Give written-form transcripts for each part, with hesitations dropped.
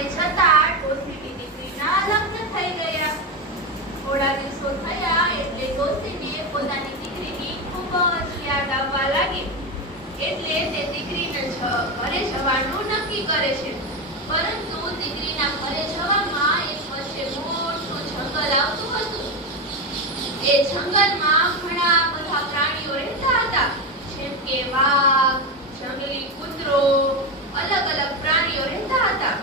સમય જતાં ડોશીની દીકરીના લગ્ન થઈ ગયા. થોડા દિવસો થયા એટલે ડોશીને પોતાની દીકરીની ખૂબ જ યાદ આવવા લાગી. એટલે તે દીકરીના ઘરે જવાનું નક્કી કરે છે. પરંતુ દીકરીના ઘરે જવામાં એક વચ્ચે મોટું જંગલ આવતું હતું. એ જંગલમાં ઘણા બધા પ્રાણીઓ રહેતા હતા, જેમ કે વાઘ, જંગલી કૂતરો, અલગ અલગ પ્રાણીઓ રહેતા હતા.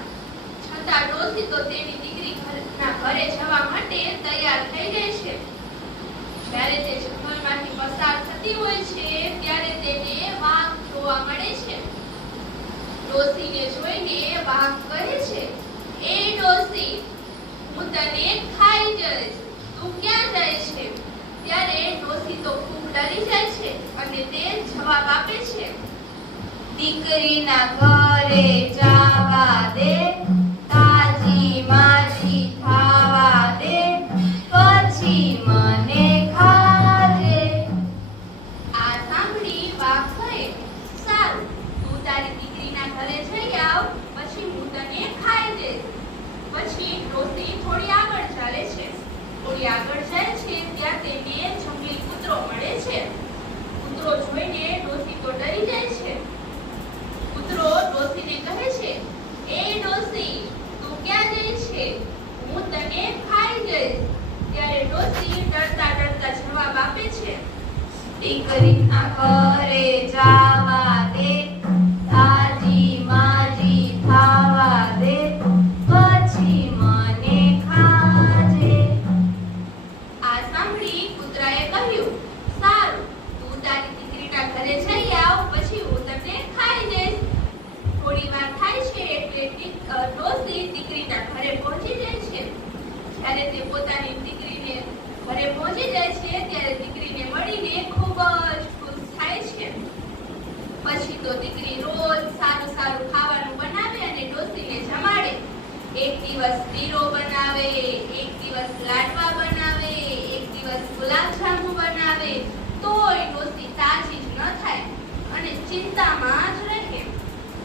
છતાં ડોશી તો તેની દીકરીના ઘરે જવા માટે તૈયાર થઈ ગઈ છે. જ્યારે તે જંગલમાંથી પસાર થતી હોય છે ત્યારે તેને વાઘ જોવા મળે છે. ડોશીને જોઈને વાઘ કહે છે, એ ડોશી, હું તને ખાઈ જઈશ, તું ક્યાં જાય છે? ત્યારે ડોશી તો ખૂબ ડરી જાય છે અને તે જવાબ આપે છે, દીકરીના ઘરે જાવા દે, તાજી માજી ખાવા દે, પછી મને ખાજે. આ સાંભળી વાઘ કહે, સારું, તું તારી દીકરીના ઘરે જઈ આવ, પછી હું તને ખાઈ દઈશ. પછી ડોશી થોડી આગળ ચાલે છે. થોડી આગળ જાય છે ત્યાં તેને જંગલી કૂતરો મળે છે. કૂતરો જોઈને ડોશી તો ડરી જાય છે. કૂતરો ડોશીને કહે છે, એ ડોશી, તું ક્યાં જાય છે? હું તને ખાઈ જઈશ. ત્યારે ડોશી ડરતા ડરતા જવાબ આપે છે, દીકરીના ઘરે જાવા દે, તાજી માજી ખાવા દે, પછી મને ખાજે. આ સાંભળી કૂતરાએ કહ્યું, સારું, તું તારી દીકરીના ઘરે જઈ આવ, પછી હું તને ખાઈ દઈશ. થોડી વાર થાય છે એટલે ડોશી દીકરીના ઘરે પહોંચી જાય છે. જ્યારે તે પોતાની દીકરીને ઘરે પહોંચી જાય છે ત્યારે દીકરીને મળીને ખૂબ જ ખુશ થાય છે. પછી તો દીકરી રોજ સારું સારું ખાવાનું બનાવે અને ડોશીને જમાડે. એક દિવસ શીરો બનાવે, એક દિવસ લાડવા બનાવે, એક દિવસ ગુલાબજાંબુ બનાવે, તોય ડોશી તાજી જ ન થાય અને ચિંતામાં જ રહે.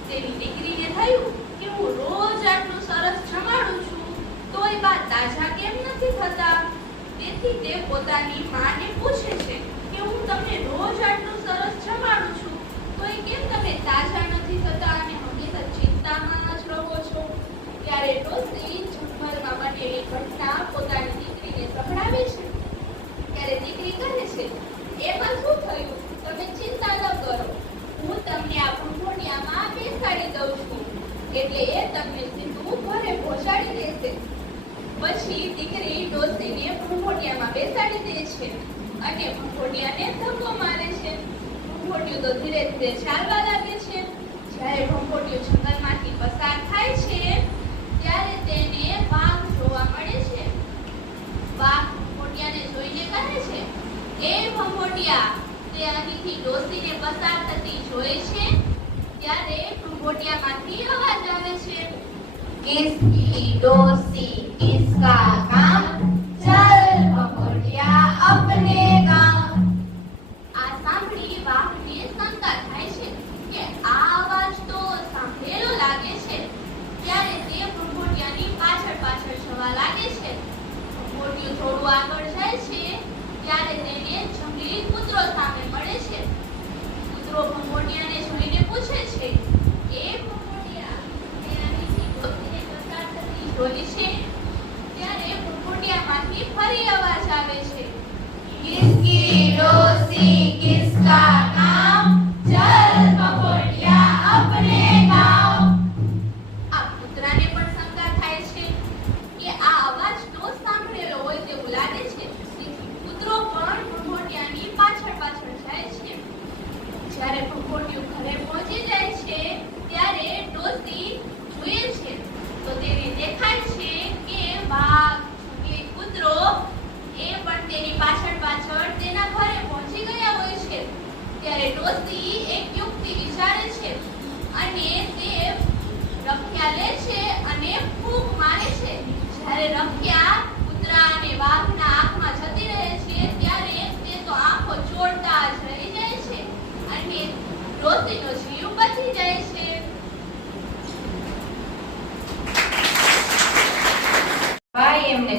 તેની દીકરીને થયું કે હું રોજ આટલું સરસ જમાડું છું, તોય બા તાજા કેમ નથી થતા? તેથી તે પોતાની માને પૂછે છે કે હું તમને રોજ આટલું સરસ જમાડું છું, તોય કેમ તમે તાજા નથી થતા અને હંમેશા ચિંતામાં જ રહો છો? ત્યારે ડોશી જંગલમાં બનેલી ઘટના પોતાની દીકરીને સંભળાવે છે. ત્યારે દીકરી કહે છે, એમાં શું થયું? તમે ચિંતા ન કરો, હું તમને આ ભંભોડિયામાં બેસાડી દઉં છું, એટલે એ તમને સીધું ઘરે પહોંચાડી દેશે. પછી દીકરી ડોશીને ભંભોડિયામાં બેસાડી દે છે અને ભંભોડિયાને ધક્કો મારે છે. ભંભોડિયું તો ધીરે ધીરે ચાલવા લાગે છે. જ્યારે ભંભોડિયું જંગલમાંથી પસાર થાય છે ત્યારે તેને વાઘ જોવા મળે છે. વાઘ ભંભોડિયાને જોઈને કહે છે, એ ભંભોડિયા, તે અહીંથી ડોશીને પસાર થતી જોઈ છે? ત્યારે ભંભોડિયામાંથી અવાજ આવે છે, किसकी डोसी किसका काम, चल भंभोडिया अपने गांव. આ સાંભળી વાઘને શંકા થાય છે કે આ અવાજ તો સાંભળેલો લાગે છે. ત્યારે તે ભંભોડિયાની પાછળ પાછળ જવા લાગે છે. ભંભોડિયું થોડું આગળ જાય છે ત્યારે તેને જંગલી કૂતરો સામે મળે છે. કૂતરો ભંભોડિયાને જોઈને પૂછે છે, એ ભંભોડિયા, તે અહીંથી ડોશીને પસાર થતી જોઈ છે? ત્યારે ભંભોડિયામાંથી ફરી અવાજ આવે છે, किसकी डोसी किसका काम, चल भंभोडिया अपने गांव. આ કૂતરાને પણ શંકા થાય છે કે આ અવાજ તો સાંભળેલો હોય તેવું લાગે છે. કૂતરો પણ ભંભોડિયાની પાછળ પાછળ જાય છે. જ્યારે ભંભોડિયું ઘરે પહોંચી જાય છે ત્યારે ડોશી જોઈએ છે તો તેને દેખાય છે કે વાઘ, જંગલી કૂતરો એ પણ તેની પાછળ પાછળ તેના ઘરે પહોંચી ગયા હોય છે. ત્યારે ડોશી એક યુક્તિ વિચારે છે અને તે રખ્યા લે છે અને ફૂંક મારે છે. જ્યારે રખ્યા કૂતરા અને વાઘના આંખમાં જતી રહે છે ત્યારે તે તો આંખો ચોળતા જ રહી જાય છે અને ડોશીનો જીવ બચી જાય છે.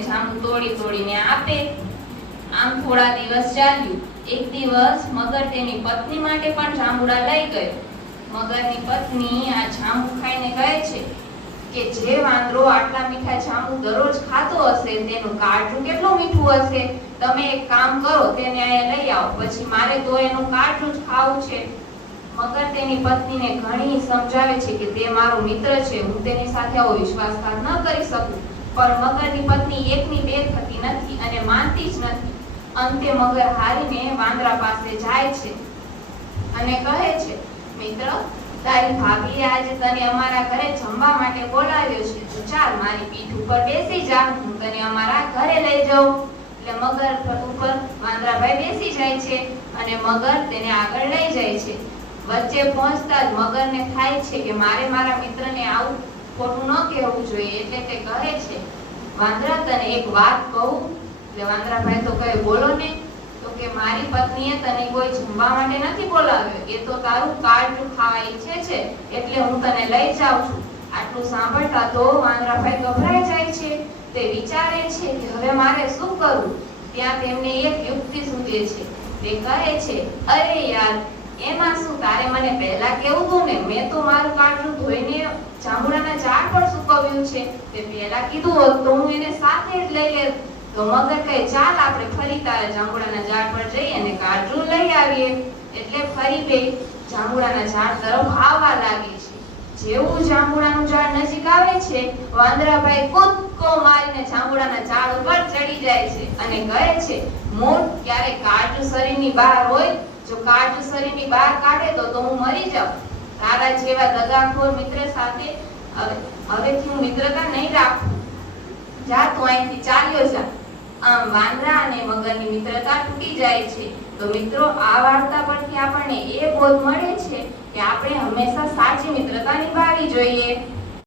જાંબુને જાંબુ તોડીને આપે. આમ થોડા દિવસ ચાલ્યું. એક દિવસ મગર તેની પત્ની માટે પણ જાંબુડા લઈ ગયો. મગરની પત્ની આ જાંબુ ખાઈને કહે છે કે જે વાંદરો આટલા મીઠા જાંબુ દરરોજ ખાતો હશે તેનું કાળજું કેટલું મીઠું હશે. તમે એક કામ કરો, તેને અહીંયા લઈ આવો, પછી મારે તો એનું કાળજું જ ખાવું છે. મગર તેની પત્નીને ઘણી સમજાવે છે કે તે મારો મિત્ર છે, હું તેની સાથે આવો વિશ્વાસઘાત ન કરી શકું. પણ મગરની પત્ની એકની બે થતી નથી અને માનતી જ નથી. અંતે મગર હારીને વાંદરા પાસે જાય છે અને કહે છે, મિત્ર, તારી ભાભીએ આજે તને અમારા ઘરે જમવા માટે બોલાવ્યો છે, તો ચાલ મારી પીઠ ઉપર બેસી જા, હું તને અમારા ઘરે લઈ જાઉં. એટલે મગર ઉપર વાંદરાભાઈ બેસી જાય છે અને મગર તેને આગળ લઈ જાય છે. વચ્ચે પહોંચતા જ મગરને થાય છે કે મારે મારા મિત્રને આવું ખોટું ન કહેવું જોઈએ. એટલે તે કહે છે, વાંદરા, તને એક વાત કહું? એટલે વાંદરાભાઈ તો કહે, બોલો ને. તો કે મારી પત્નીએ તને કોઈ જમવા માટે નથી બોલાવ્યો, એ તો તારું કાળજું ખાવા ઈચ્છે છે, એટલે હું તને લઈ જાઉં છું. આટલું સાંભળતા તો વાંદરાભાઈ ગભરાઈ જાય છે. તે વિચારે છે કે હવે મારે શું કરવું. ત્યાં તેમને એક યુક્તિ સૂઝે છે. તે કહે છે, અરે યાર, એમાં શું, તારે મને પહેલા કેવું હતું ને, મેં તો મારું કાળજું ધોઈને જાંબુડાના ઝાડ પર સૂકવ્યું છે. તે પહેલા કીધું હોત તો હું એને સાથે જ લઈ લેત. તો મગર કહે, ચાલ આપણે ફરી તારા જાંબુડાના ઝાડ પર જઈ અને કાળજું લઈ આવીએ. એટલે ફરી બે જાંબુડાના ઝાડ તરફ આવવા લાગે છે. જેવું જાંબુડાનું ઝાડ નજીક આવે છે, વાંદરાભાઈ કૂદકો મારીને જાંબુડાના ઝાડ ઉપર ચડી જાય છે અને કહે છે, મોટ, ક્યારે કાળજું શરીરની બહાર હોય, જો કાળજું શરીરની બહાર કાઢે તો હું મરી જાઉં. તારા જેવા દગાખોર મિત્ર સાથે હવેથી હું મિત્રતા નહીં રાખું. જા, તું અહીંથી ચાલ્યો જા. આમ વાંદરા અને મગરની મિત્રતા તૂટી જાય છે. તો મિત્રો, આ વાર્તા પરથી આપણને એ બોધ મળે છે કે આપણે હંમેશા સાચી મિત્રતા નિભાવવી જોઈએ.